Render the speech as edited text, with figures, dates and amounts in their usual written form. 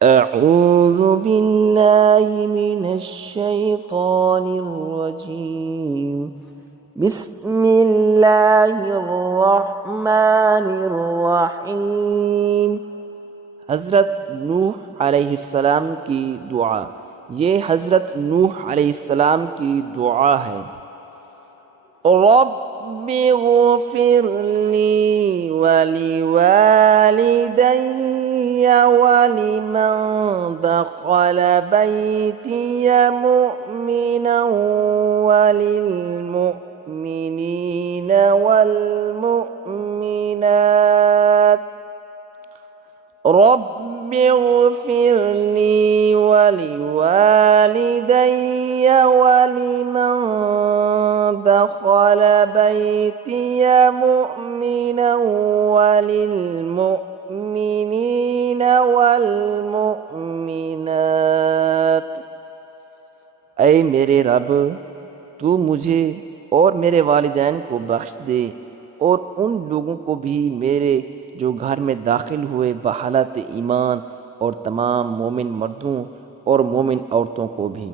أعوذ بالله من الشيطان الرجيम بسم الله الرحمن الرحيम। हज़रत नूह अलैहिस्सलाम की दुआ। ये हज़रत नूह अलैहिस्सलाम की दुआ है। रब्बिग़फ़िरली वलिवालिदैय वलिमन दख़ल बैतिय मुअ्मिनन वलिलमुअ्मिनीन वल्मुअ्मिनात। रब्बिग़फ़िरली वलिवालिदैय वलिमन दख़ल बैतिय मुअ्मिनन वलिलमुअ्मिनीन वल्मुअ्मिनात। ऐ मेरे रब, तू मुझे और मेरे वालिदैन को बख्श दे और उन लोगों को भी मेरे जो घर में दाखिल हुए बहालत ईमान और तमाम मोमिन मर्दों और मोमिन औरतों को भी।